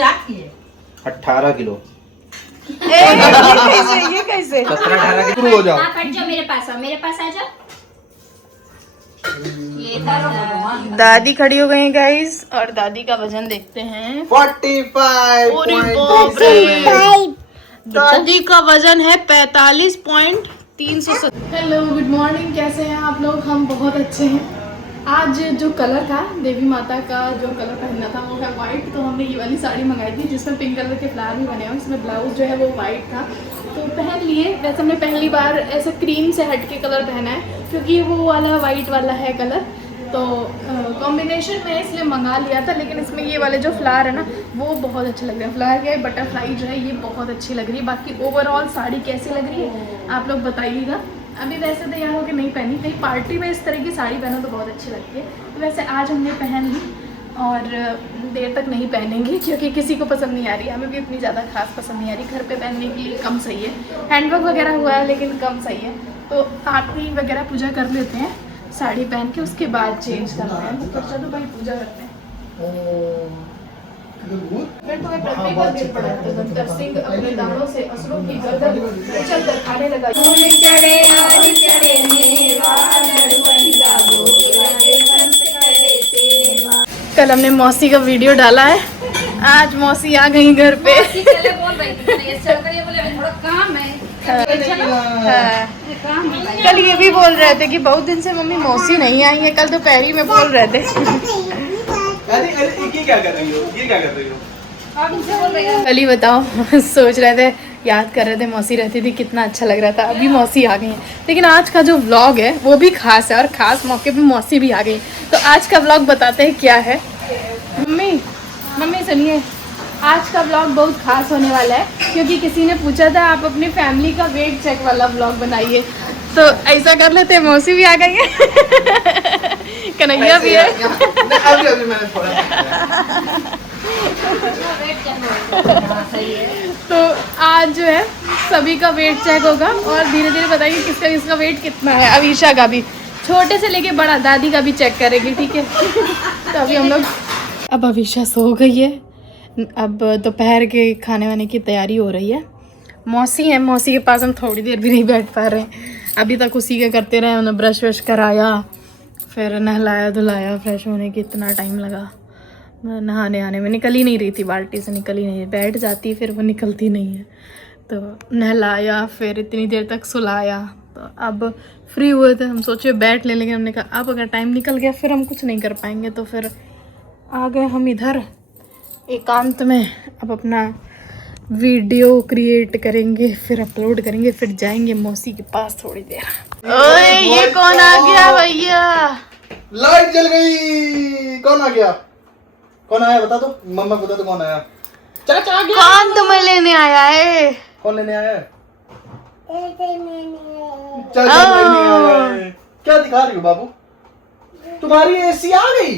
मजाक की है। 18 किलो। ये कैसे 17-18 के शुरू हो जाओ। आप हट जाओ, मेरे पास आओ, मेरे पास आ जाओ। ये था दादी खड़ी हो गई गाइस और दादी का वजन देखते हैं। 45.7। दादी का वजन है 45.370। हेलो गुड मॉर्निंग, कैसे हैं आप लोग? हम बहुत अच्छे हैं। आज जो कलर था देवी माता का, जो कलर पहनना था वो है वाइट। तो हमने ये वाली साड़ी मंगाई थी जिसमें पिंक कलर के फ्लावर भी बने हुए, इसमें ब्लाउज जो है वो वाइट था तो पहन लिए। वैसे हमने पहली बार ऐसे क्रीम से हट के कलर पहना है क्योंकि वो वाला वाइट वाला है कलर, तो कॉम्बिनेशन में इसलिए मंगा लिया था। लेकिन इसमें ये वाले जो फ्लावर है ना वो बहुत अच्छे लग रहे हैं। फ्लावर के बटरफ्लाई जो है ये बहुत अच्छी लग रही है। बाकी ओवरऑल साड़ी कैसी लग रही है आप लोग बताइएगा। अभी वैसे तैयार होकर नहीं पहनी, कहीं पार्टी में इस तरह की साड़ी पहनो तो बहुत अच्छी लगती है। तो वैसे आज हमने पहन ली और देर तक नहीं पहनेंगे क्योंकि किसी को पसंद नहीं आ रही, हमें भी उतनी ज़्यादा खास पसंद नहीं आ रही। घर पे पहनने के लिए कम सही है, हैंडवर्क वगैरह हुआ है लेकिन कम सही है। तो आरती वगैरह पूजा कर लेते हैं साड़ी पहन के, उसके बाद चेंज करते हैं। तो चलो भाई पूजा करते हैं। फिर तुम्हें पृथ्वी पर गिर पड़ा तो धनकर सिंह अपने दानों से असुरों की गर्दन उछल कर खाने लगा। कल हमने मौसी का वीडियो डाला है, आज मौसी आ गई घर पे। कल ये भी बोल रहे थे कि बहुत दिन से मम्मी मौसी नहीं आई है, कल दोपहर में बोल रहे थे। अरे ये क्या कर रही हो? ये क्या कर रही हो? कल ही बताओ सोच रहे थे, याद कर रहे थे मौसी रहती थी कितना अच्छा लग रहा था। अभी मौसी आ गई है, लेकिन आज का जो व्लॉग है वो भी खास है और ख़ास मौके पे मौसी भी आ गई। तो आज का व्लॉग बताते हैं क्या है। मम्मी सुनिए, आज का व्लॉग बहुत खास होने वाला है क्योंकि किसी ने पूछा था आप अपनी फैमिली का वेट चेक वाला व्लॉग बनाइए, तो ऐसा कर लेते हैं। मौसी भी आ गई है, कन्हैया भी है। अभी मैंने थोड़ा तो आज जो है सभी का वेट चेक होगा और धीरे धीरे बताइए किसका किसका वेट कितना है। अवीशा का भी, छोटे से लेके बड़ा, दादी का भी चेक करेंगे, ठीक है। तो अभी हम लोग, अब अवीशा सो गई है, अब दोपहर के खाने वाने की तैयारी हो रही है। मौसी है, मौसी के पास हम थोड़ी देर भी नहीं बैठ पा रहे हैं। अभी तक उसी के करते रहे, उन्हें ब्रश व्रश कराया, फिर नहलाया धुलाया, फ्रेश होने की इतना टाइम लगा। नहाने आने में निकल ही नहीं रही थी, बाल्टी से निकल ही नहीं, बैठ जाती फिर वो निकलती नहीं है। तो नहलाया, फिर इतनी देर तक सुलाया। तो अब फ्री हुए थे, हम सोचे बैठ ले, लेकिन हमने कहा अब अगर टाइम निकल गया फिर हम कुछ नहीं कर पाएंगे। तो फिर आ गए हम इधर एकांत में। अब अपना वीडियो क्रिएट करेंगे, फिर अपलोड करेंगे, फिर जाएंगे मौसी के पास थोड़ी देर। ओए ये कौन आ गया भैया? लाइट जल गई। कौन आ गया? कौन आया बता दो, मम्मा बता दो कौन आया। चाचा आ गया। कौन तुम्हें लेने आया है? कौन लेने आया है? चाचा लेने आया है। क्या दिखा रही हो बाबू? तुम्हारी एसी आ गई?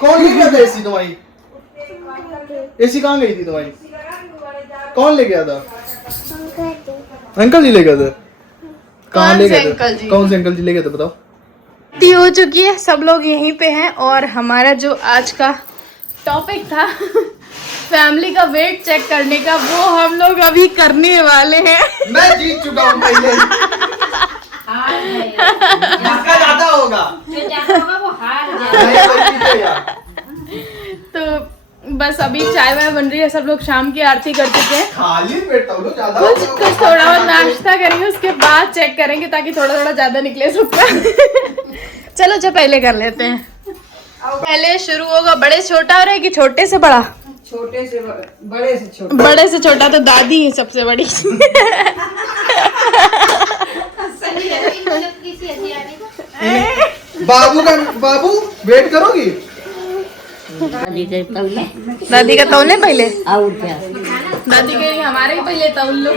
कौन ले गया था एसी तुम्हारी? एसी कहाँ गई थी तुम्हारी? कौन ले गया था? अंकल जी ले गया था। कहाँ ले गया था? कौन से अंकल जी ले गया था बताओ। टी हो चुकी है, सब लोग यहीं पे हैं और हमारा जो आज का टॉपिक था फैमिली का वेट चेक करने का, वो हम लोग अभी करने वाले हैं। मैं जीत चुका हूँ पहले ही। जिसका ज्यादा होगा जो ज्यादा होगा वो हार जाएगा। तो बस अभी चाय वाय बन रही है, सब लोग शाम की आरती कर चुके हैं। खाली पेट तो ज्यादा कुछ थोड़ा बहुत नाश्ता करेंगे, उसके बाद चेक करेंगे ताकि थोड़ा थोड़ा ज्यादा निकले सुखा। चलो जो पहले कर लेते हैं। पहले शुरू होगा बड़े से छोटा हो रहा है कि छोटे से बड़ा? छोटे से बड़े से छोटा। बड़े से छोटा तो दादी है सबसे बड़ी। बाबू वेट करोगी? दादी का तौल है पहले। और क्या? दादी कह रही हमारे ही पहले तौल लो।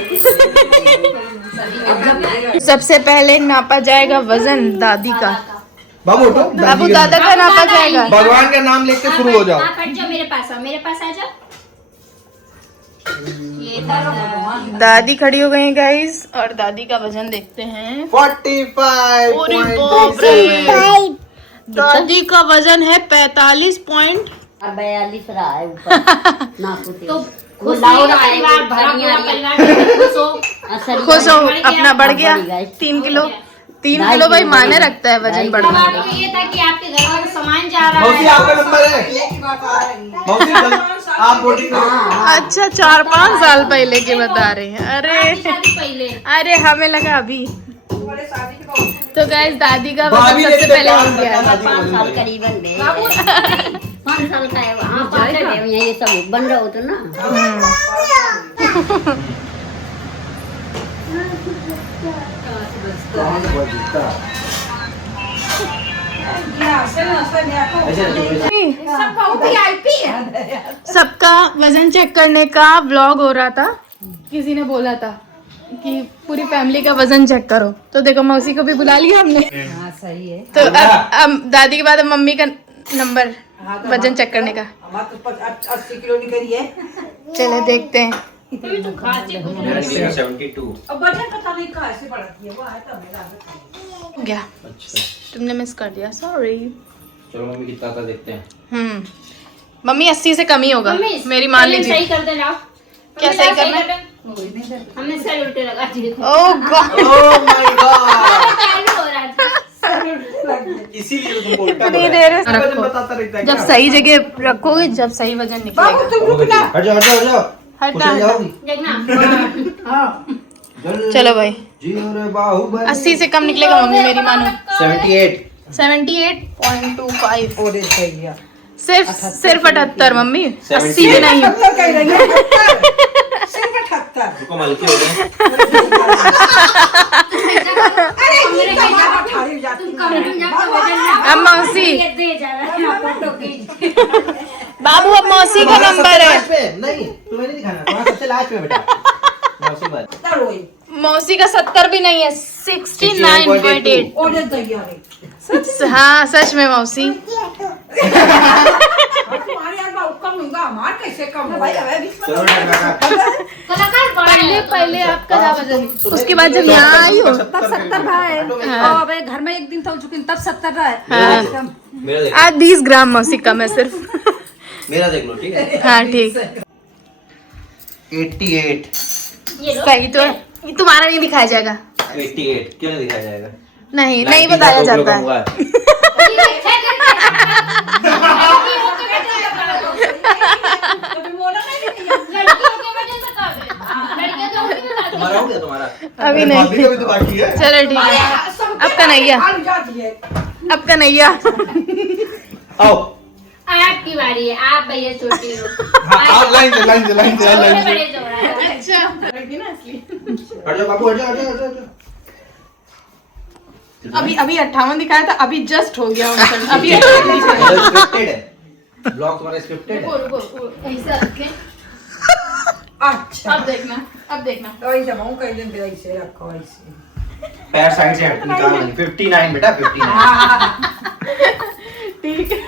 सबसे पहले नापा जाएगा वजन दादी का। बाबू उठो, बाबू दादा का नापा जाएगा। भगवान का नाम लेके शुरू हो जाओ। आप हट जाओ, मेरे पास आओ, मेरे पास आ जाओ। ये था दादी खड़ी हो गई गाइस और दादी का वजन देखते हैं। 45.7। दादी का वजन है 45.3 अब 42 रहा है ऊपर नाकुते तो वो खुश लाओ नहीं रहा है परिवार वो भरा भरिया पूरा रही परिवार खुश हो असर खुश हो बढ़ गया। अपना बढ़ गया बढ़ गया। 3 किलो 3 ढाई किलो भाई किलो माने बढ़ रखता है वजन ढाई बढ़ना अब आपको ये था कि आपके घर का जो सामान जा रहा मौसी है आपका नंबर है की बात आ रही है मौसी आप वोटिंग करो अच्छा 4-5 साल पहले के बता रहे हैं आपकी अरे शादी पहले अरे हमें लगा अभी तुम्हारे शादी के बहुत तो गैस दादी का भाभी वजन सबसे देखते पहले प्यार हो गया करता है। 5 साल करीबन दे 5 साल का है हाँ 5 है ये सब बन रहा हो तो ना सबका वजन चेक करने का व्लॉग हो रहा था किसी ने बोला था कि पूरी फैमिली का वजन चेक करो तो देखो मौसी को भी बुला लिया हमने हाँ सही है तो अब दादी के बाद अब मम्मी का नंबर वजन चेक करने का हमारे तो 80 किलो निकली है चले देखते हैं तो खाची को मेरा निकलेगा 72। अब वजन पता नहीं कहाँ से बढ़ती है वो आया तो मेरा हो गया अच्छा तुमने मिस कर दिया सॉरी चलो मम्मी कितना था देखते हैं। मम्मी 80 से कम ही होगा मम्मी मेरी मान पहले लीजिए सही कर दे लाओ क्या मम्मी, सही लाओ, करना कर दे। हमने सर उल्टे लगा दिए थे ओह गॉड ओह माय गॉड चालू हो रहा था इसीलिए तो तुमको उल्टा इतनी बोला। देर वजन रखो बताता रहता है जब क्या? सही जगह रखोगे जब सही वजन निकलेगा तुम रुकना हट जाओ हट जाओ हट जाओ हटा उछल जाओगी देखना चलो भाई जी रे बाहुबली 80 से कम निकलेगा मम्मी मेरी मानो 78 78.25 ओरे सही है सिर्फ 78 मम्मी 70 80 भी नहीं हम लोग कह रहे हैं सिर्फ 78 रुको हल्के हो गए अरे ये तो हमारा ठाड़ी हो जाती तुम है कमरे में जाकर वजन ना अब मौसी ये दे जा रहा है फोटो की बाबू अब मौसी का तुम्हारा नंबर सबसे है लास्ट पे नहीं तुम्हें नहीं दिखाना तुम्हारा सबसे लास्ट में बेटा मौसी बात तरोई मौसी का 70 भी नहीं है 69.8 ओरे तैयार है हाँ सच में मौसी तुम्हारे यार बाबू कम होगा हमार कैसे कम भाई हमें भी चलो बेटा कलाकार बड़ा पहले आपका था वजन उसके बाद जब यहाँ आई हो 70 रहा है हाँ। अब घर में एक दिन था चुकी तब 70 रहा है हाँ। मेरा देख आज 20 ग्राम मौसी कम है सिर्फ मेरा देख लो ठीक है हाँ ठीक 88 ये लो सही तो ये तुम्हारा नहीं दिखाया जाएगा 88 क्यों नहीं दिखाया जाएगा नहीं नहीं बताया जाता है है तुम्हारा हो गया तुम्हारा अभी भाभी नहीं का भी तो बाकी है चलो ठीक है अब कन्हैया अब कन्हैया आओ आपकी बारी है आप भैया छोटी हो हाँ, आप लाइन से लाइन से लाइन से लाइन से बड़े जोड़ा है अच्छा हट जाओ बाबू हट जाओ हट जाओ हट जाओ अभी अभी 58 दिखाया था अभी जस्ट हो गया अभी स्क्रिप्टेड है ब्लॉग तुम्हारा स्क्रिप्टेड है रुको ऐसा रखें अच्छा अब देखना तो ऐसे हम कह दिन ऐसे रखो ऐसे पैर साइड से हट निकाल 59 बेटा 59 ठीक है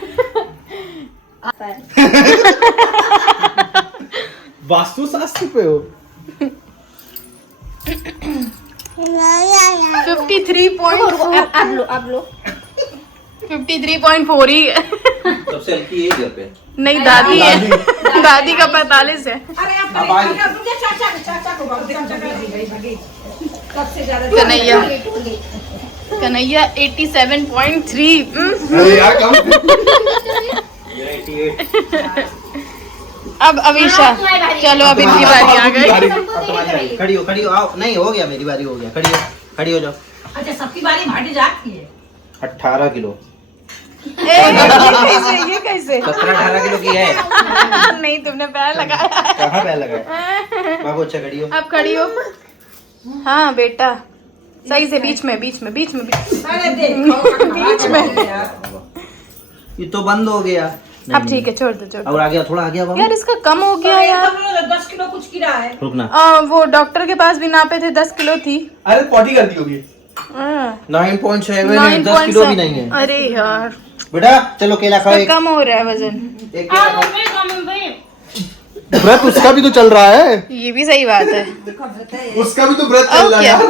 वास्तु शास्त्र पे हो 53.4 अब लो 53.4 ही है सबसे हल्की है घर पे नहीं दादी है दादी का 45 है अरे अब अब आइए। मुझे चाचा को बहुत चाचा कर दी गई भागी सबसे ज्यादा कन्हैया कन्हैया 87.3 अरे यार कम मेरा 88 अब अभिषा चलो अब इनकी बारी आ गई अब तुम्हारी बारी खड़ी हो आओ नहीं हो गया मेरी बारी हो गया खड़ी हो जाओ अच्छा सबकी बारी भाटी जाती है 18 किलो ये कैसे 17-18 किलो की है नहीं तुमने पैर लगाया कहाँ पैर लगाया बाबू अच्छा खड़ी हो अब खड़ी हो हाँ बेटा सही से बीच में अरे देखो बीच में ये तो बंद हो गया अब ठीक है छोड़ दो और आ गया थोड़ा आ गया बाबू यार इसका कम हो गया यार 10 किलो कुछ गिरा है रुकना वो डॉक्टर के पास भी नापे थे 10 किलो थी अरे पॉटी कर दी होगी 9.7 है 10 किलो भी नहीं है अरे यार बेटा चलो केला खाओ इसका कम हो रहा है वजन एक केला खाओ व्रत उसका भी तो चल रहा है ये भी सही बात है उसका भी तो व्रत चल रहा है यार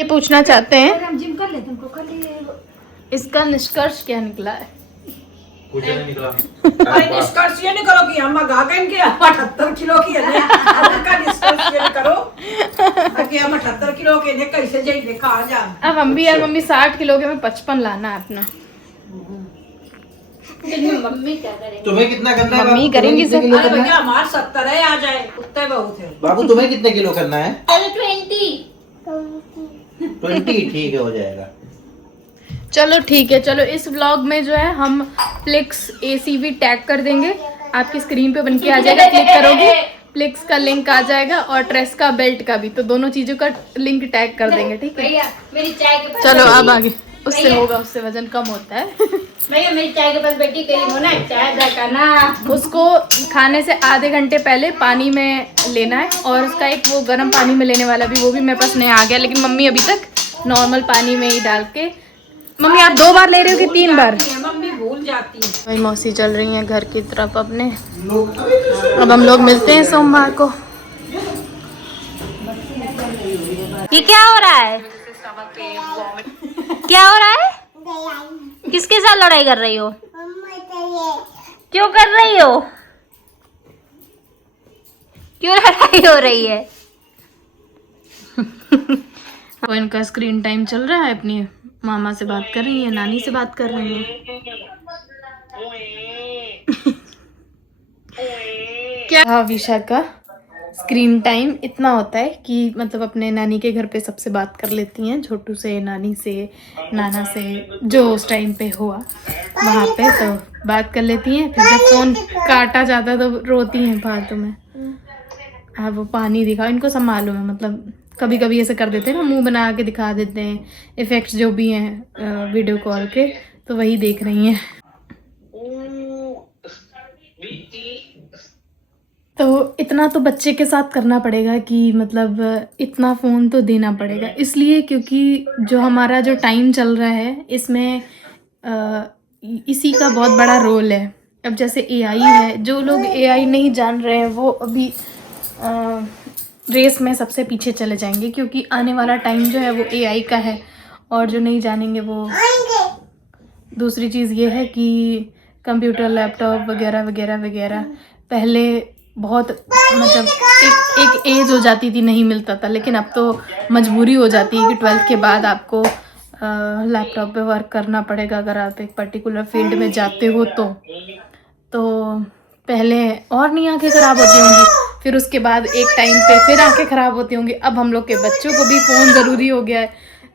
ये पूछना चाहते हैं हम जिम कर लेते हमको कर लिए इसका निष्कर्ष क्या निकला है कुछ नहीं निकला। अरे निष्कर्ष ये नहीं करो कि हम मंगा के इनके 78 किलो की है उनका निष्कर्ष ये नहीं करो कि हम 78 किलो के ने कैसे जाइए कहाँ जा। अब हम भी यार, मम्मी 60 किलो के में 55 लाना है अपना। मम्मी क्या करे? तुम्हें कितना करना है? मम्मी बाबू? करेंगी तुम्हें सब। कितने अरे किलो करना भैया हमारे 70 है आ जाए कुत्ते बहुत है। है? बाबू तुम्हें कितने किलो करना है? 20। 20 ठीक है, हो जाएगा। चलो ठीक है, चलो इस व्लॉग में जो है हम फ्लिक्स ACV टैग कर देंगे, आपकी स्क्रीन पे बन के आ जाएगा, क्लिक करोगे फ्लिक्स का लिंक आ जाएगा और ट्रेस का बेल्ट का भी, तो दोनों चीजों का लिंक टैग कर देंगे, ठीक है। भैया मेरी चाय के पास चलो अब आगे, उससे होगा, उससे वजन कम होता है। भैया मेरी चाय के पास बेटी कहीं हो ना चाय दकाना। उसको खाने से आधे घंटे पहले पानी में लेना है, और उसका एक वो गर्म पानी में लेने वाला भी, वो भी मेरे पास नहीं आ गया, लेकिन मम्मी अभी तक नॉर्मल पानी में ही डाल के। मम्मी आप 2 बार ले रहे हो कि 3 बार? मम्मी भूल जाती है। भाई मौसी चल रही है घर की तरफ अपने। अब हम लोग मिलते हैं सोमवार को। ये क्या हो रहा है? क्या हो रहा है? किसके साथ लड़ाई कर रही हो? क्यों कर रही हो? क्यों लड़ाई हो रही है? तो इनका स्क्रीन टाइम चल रहा है, अपनी मामा से बात कर रही है, नानी से बात कर रही है। क्या हाँ, विशा का स्क्रीन टाइम इतना होता है कि मतलब अपने नानी के घर पे सबसे बात कर लेती हैं, छोटू से, नानी से, नाना से, जो उस टाइम पे हुआ वहाँ पे, तो बात कर लेती हैं। फिर जब फोन काटा जाता तो रोती हैं फालतू में। अब वो पानी दिखाओ, इनको सब मालूम है, मतलब कभी कभी ऐसे कर देते हैं ना, मुंह बना के दिखा देते हैं, इफेक्ट्स जो भी हैं वीडियो कॉल के, तो वही देख रही हैं। तो इतना तो बच्चे के साथ करना पड़ेगा कि मतलब इतना फ़ोन तो देना पड़ेगा, इसलिए क्योंकि जो हमारा जो टाइम चल रहा है इसमें इसी का बहुत बड़ा रोल है। अब जैसे AI है, जो लोग AI नहीं जान रहे हैं वो अभी रेस में सबसे पीछे चले जाएंगे, क्योंकि आने वाला टाइम जो है वो AI का है, और जो नहीं जानेंगे वो। दूसरी चीज़ ये है कि कंप्यूटर, लैपटॉप वगैरह वगैरह वगैरह पहले बहुत मतलब एक एज हो जाती थी, नहीं मिलता था, लेकिन अब तो मजबूरी हो जाती है कि 12th के बाद आपको लैपटॉप पे वर्क करना पड़ेगा अगर आप एक पर्टिकुलर फील्ड में जाते हो तो पहले और नहीं आंखें ख़राब होती होंगी, फिर उसके बाद एक टाइम पे फिर आंखें ख़राब होती होंगी। अब हम लोग के बच्चों को भी फ़ोन ज़रूरी हो गया है,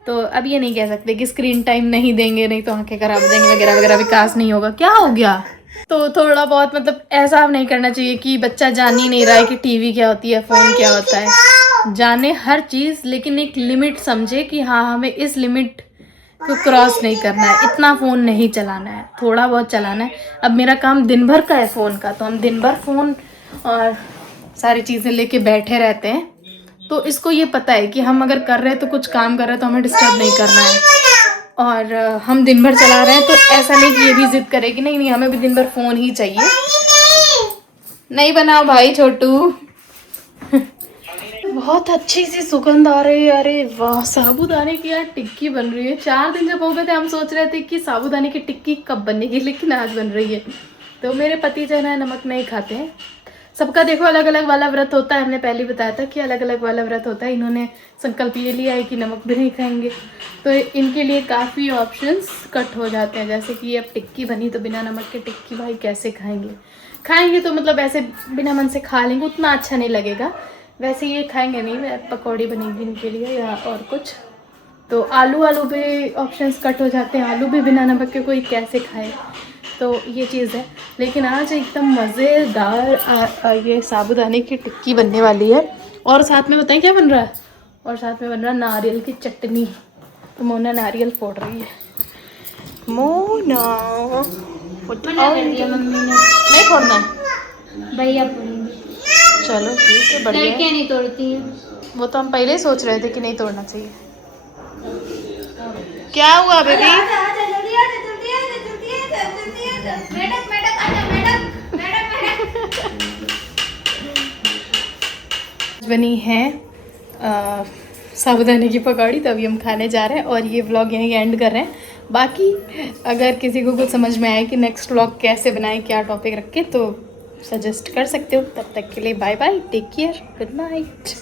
तो अब ये नहीं कह सकते कि स्क्रीन टाइम नहीं देंगे नहीं तो आंखें ख़राब हो जाएंगी वगैरह वगैरह, विकास नहीं होगा। क्या हो गया? तो थोड़ा बहुत मतलब ऐसा नहीं करना चाहिए कि बच्चा जान ही नहीं रहा है कि टीवी क्या होती है, फ़ोन क्या होता है। जाने हर चीज़, लेकिन एक लिमिट समझे कि हाँ हमें इस लिमिट को क्रॉस नहीं करना है, इतना फ़ोन नहीं चलाना है, थोड़ा बहुत चलाना है। अब मेरा काम दिन भर का है फ़ोन का, तो हम दिन भर फ़ोन और सारी चीज़ें लेके बैठे रहते हैं, तो इसको ये पता है कि हम अगर कर रहे हैं तो कुछ काम कर रहे हैं तो हमें डिस्टर्ब नहीं करना है। और हम दिन भर चला रहे हैं तो ऐसा नहीं कि ये भी जिद करे कि नहीं नहीं हमें भी दिन भर फ़ोन ही चाहिए। नहीं बनाओ भाई छोटू। बहुत अच्छी सी सुगंध आ रही है। अरे वाह, साबूदाने की यार टिक्की बन रही है। 4 दिन जब हो गए थे हम सोच रहे थे कि साबूदाने की टिक्की कब बनेगी, लेकिन आज बन रही है। तो मेरे पति जो है नमक नहीं खाते हैं। सबका देखो अलग अलग वाला व्रत होता है, हमने पहले बताया था कि अलग अलग वाला व्रत होता है। इन्होंने संकल्प ये लिया है कि नमक भी नहीं खाएंगे, तो इनके लिए काफ़ी ऑप्शंस कट हो जाते हैं। जैसे कि अब टिक्की बनी तो बिना नमक के टिक्की भाई कैसे खाएंगे? खाएंगे तो मतलब ऐसे बिना मन से खा लेंगे, उतना अच्छा नहीं लगेगा। वैसे ये खाएंगे नहीं, पकौड़ी बनेगी इनके लिए या और कुछ। तो आलू पे ऑप्शंस कट हो जाते हैं, आलू भी बिना नमक के कोई कैसे खाए, तो ये चीज़ है। लेकिन आज एकदम मज़ेदार ये साबूदाने की टिक्की बनने वाली है। और साथ में बताएं क्या बन रहा है? और साथ में बन रहा है नारियल की चटनी। तो मोना नारियल फोड़ रही है। मोना मम्मी ने नहीं फोड़ना है? भैया चलो ठीक है, बढ़िया है। नहीं तोड़ती है वो तो हम पहले ही सोच रहे थे कि नहीं तोड़ना चाहिए। क्या हुआ बेबी? बनी है साबूदाने की पकौड़ी, तो अभी हम खाने जा रहे हैं और ये व्लॉग यहीं एंड कर रहे हैं। बाकी अगर किसी को कुछ समझ में आए कि नेक्स्ट व्लॉग कैसे बनाए, क्या टॉपिक रखें, तो सजेस्ट कर सकते हो। तब तक के लिए bye bye, take care, good night.